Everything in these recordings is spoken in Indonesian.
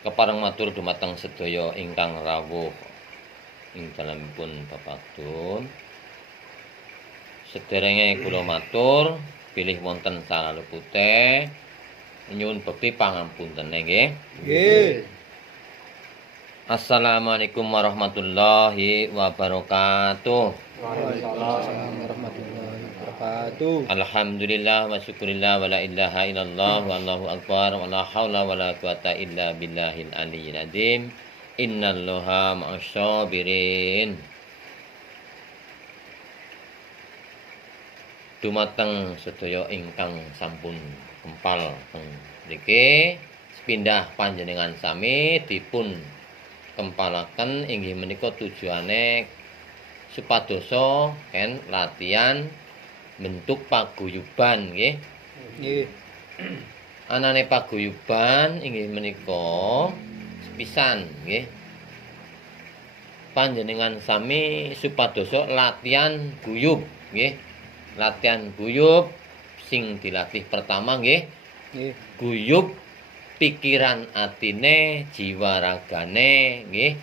Kepareng matur dumateng sedaya ingkang rawuh ing dalemipun Babakdun. Sederenge kula matur bilih wonten salalupute nyuwun bekti pangampuntene nggih. Nggih. Assalamualaikum warahmatullahi wabarakatuh. Waalaikumsalam warahmatullahi wabarakatuh. Alhamdulillah wa syukurillah wa la ilaha illallah wallahu akbar wa la haula wa la quwata illa billahil aliyyil azim. Innallaha ma'asyabirin. Dumateng sedaya ingkang sampun kempal teng mriki sepindah panjenengan sami dipun kempalaken inggih menika tujuane supadosa ken latihan bentuk paguyuban nggih. Nggih. Anane paguyuban inggih menika sepisan nggih. Panjenengan sami supadosa latihan guyub nggih. Latihan guyub sing dilatih pertama nggih. Nggih. Guyub pikiran atine, jiwa ragane nggih.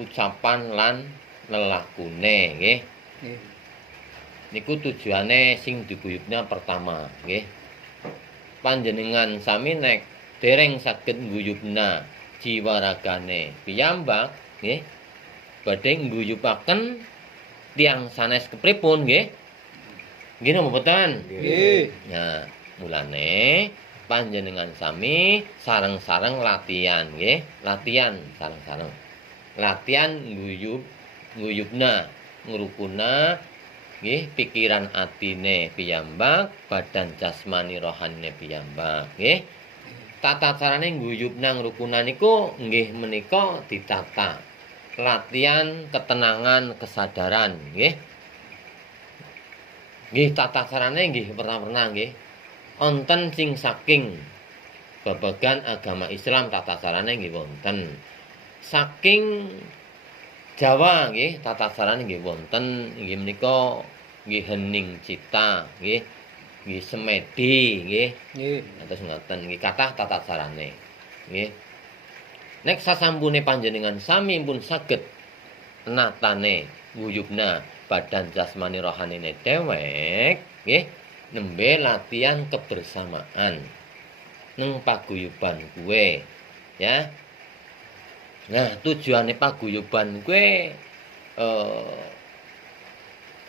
Ucapan lan lelakune nggih. Nggih. Niku tujuane sing diguyubna pertama nggih. Panjenengan sami nek dereng saged ngguyubna jiwa ragane piyambak nggih. Badhe ngguyubaken tiyang sanes kepripun nggih? Nggih napa mboten? Nggih. Nah, mulane panjenengan sami sareng-sareng latihan nggih, latihan sareng-sareng. Latihan ngguyubna, ngrukuna nggih pikiran atine piyambak, badan jasmani rohanine piyambak nggih. Tata carane ngguyubna ngrukuna niku nggih menika ditata. Latihan ketenangan kesadaran nggih. Nggih tata carane nggih pernah nggih. Wonten sing saking babagan agama Islam tata carane nggih wonten. Saking Jawa nggih tata carane nggih wonten inggih menika nggih hening cita nggih. Nggih semedi nggih. Nggih. Atus ngoten nggih kathah tata carane. Nggih. Nek sasampune panjenengan sami pun saged natane guyubna badan jasmani rohanine dewek nggih nembe latihan kebersamaan neng paguyuban kuwe ya. Nah, tujuane paguyuban kuwe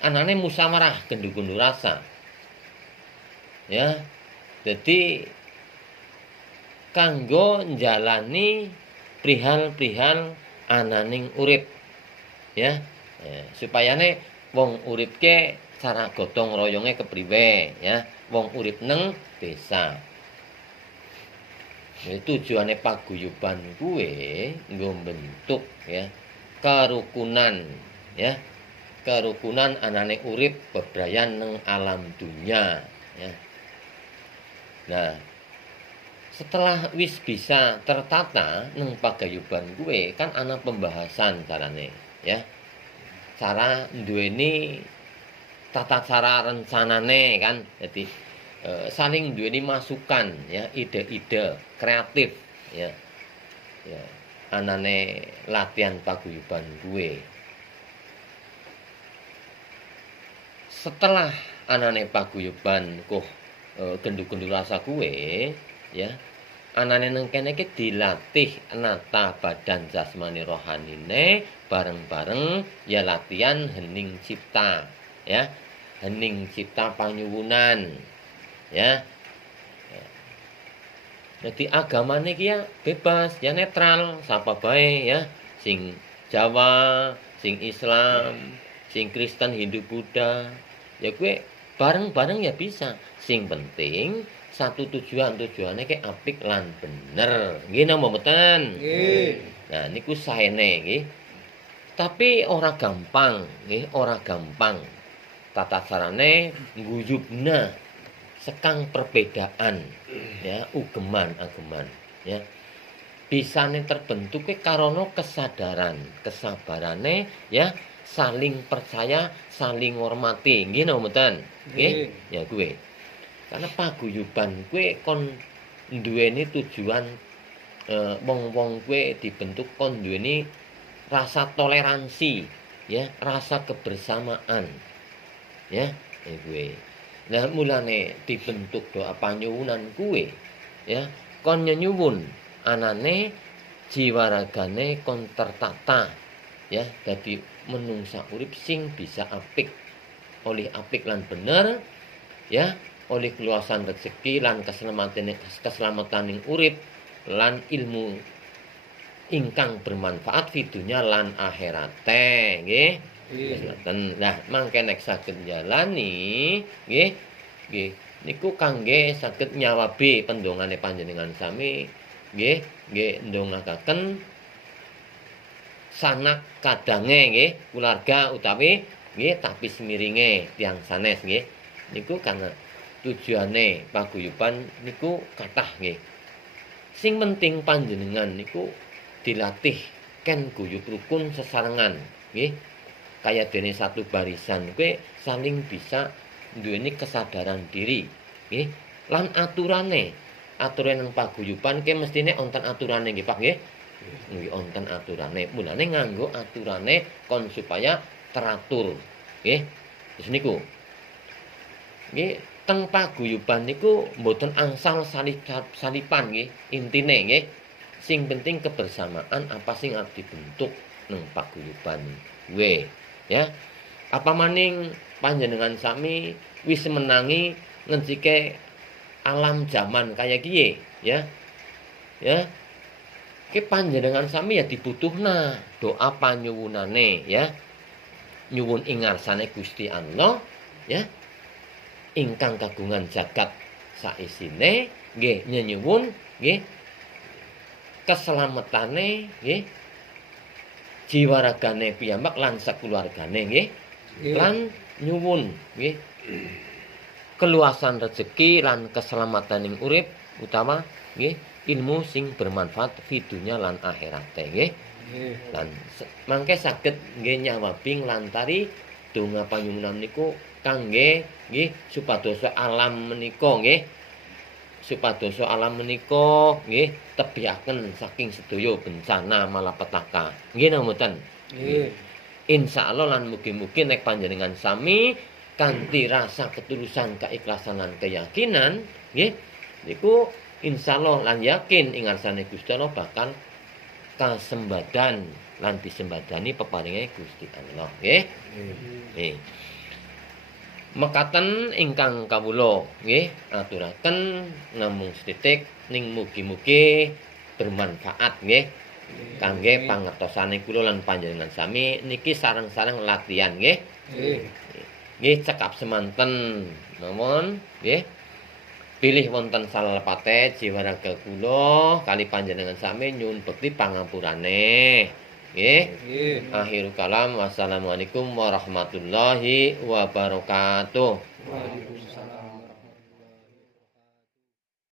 anane musyawarah gendu-gendu rasa. Ya. Jadi kanggo njalani prihal-prihal ananing urip. Ya. Supayane wong uripke cara gotong royonge kepriwe ya. Wong urip neng desa. Tujuane paguyuban kuwe nggo bentuk ya kerukunan ya. Kerukunan anane urip bebrayan neng alam dunya ya. Nah, setelah wis bisa tertata neng paguyuban kuwe kan ana pembahasan carane ya. Cara duweni tata cara rencanane kan. Jadi saling duweni masukan ya, ide-ide kreatif ya. Ya, anane latihan paguyuban kuwe. Setelah anane paguyuban gendu-gendu rasa kuwe ya. Anane neng kene iki dilatih nata badan jasmani rohanine bareng-bareng ya latihan hening cipta ya. Hening cipta panyuwunan ya. Jadi agamane iki ya bebas ya netral sapa bae ya. Sing Jawa, sing Islam, sing Kristen, Hindu, Buddha ya kuwi bareng-bareng ya bisa. Sing penting satu tujuane ki apik lan bener. Nggih napa mboten? Nggih. Nah niku saene nggih. Tapi ora gampang nggih, ora gampang. Tata carane ngguyubna sekang perbedaan ya, ugeman-ageman ya. Bisane terbentuke karono kesadaran, kesabarane ya, saling percaya, saling ngormati. Nggih napa mboten? Nggih. Ya kuwi. Karena paguyuban kuwi kon duweni tujuan wong-wong kuwi dibentuk kon duweni rasa toleransi, ya, rasa kebersamaan. Ya, kuwi. Nah, mulane dibentuk doa panyuwunan kuwi, ya, kon nyuwun anane jiwa ragane kon tertata, ya, dadi menungsa urip sing bisa apik, oleh apik lan bener, ya, oleh keluasan rezeki lan keselamatan urip lan ilmu ingkang bermanfaat fi dunya lan akhirate, nggih. Nah, mangke nek saged njalani, nggih, nggih, niku kangge saged nyawabi pendongane panjenengan sami, nggih, nggih ndongakaken sanak kadange nggih, keluarga utawi nggih tapis miringe tiyang sanes nggih. Niku karena tujuane paguyuban niku kathah nggih. Sing penting panjenengan niku dilatih ken guyub rukun sesarengan nggih. Kaya dene satu barisan kuwi saling bisa duweni kesadaran diri nggih. Lan aturane nang paguyuban ki mestine wonten aturane nggih Pak nggih. Nggih wonten aturane. Mulane nganggo aturane kon supaya teratur nggih. Terus niku nggih teng paguyuban niku mboten angsal salipan nggih, intine nggih. Sing penting kebersamaan apa sing arep dibentuk nang paguyuban kuwi, ya. Apa maning panjenengan sami wis menangi ngencike alam zaman kaya kiye, ya. Ya. Ki panjenengan sami ya dibutuhna doa panyuwunane, ya. Nyuwun ing ngarsane Gusti Allah, ya. Ingkang kagungan jagat saisine nggih nyuwun nggih keselamatane nggih jiwa ragane piyambak lan sakulawargane nggih lan nyuwun nggih keluasan rezeki lan keselamataning urip utawa nggih ilmu sing bermanfaat fi dunya lan akhirate nggih lan mangke saged nggih nyawabi nglantari donga panyuwunan niku kangge nggih supados alam menika nggih supados alam menika nggih tebihaken saking sedaya bencana malapetaka nggih napa mboten nggih insyaallah lan mugi-mugi nek panjenengan sami kanthi rasa ketulusan keikhlasan lan keyakinan nggih niku insyaallah lan yakin ing ngarsane Gusti Allah bakal kasembadan lan disembadani peparinge Gusti Allah nggih nggih mekaten ingkang kawula nggih aturaken namung sethithik ning mugi-mugi bermanfaat nggih kangge pangertosane kula lan panjenengan sami niki sareng-sareng latihan nggih nggih cekap semanten mawon nggih pilih wonten salepate jiwa raga kula kali panjenengan sami nyuwun bekti pangampurane nggih. Akhirul kalam. Wassalamualaikum warahmatullahi wabarakatuh. Waalaikumsalam.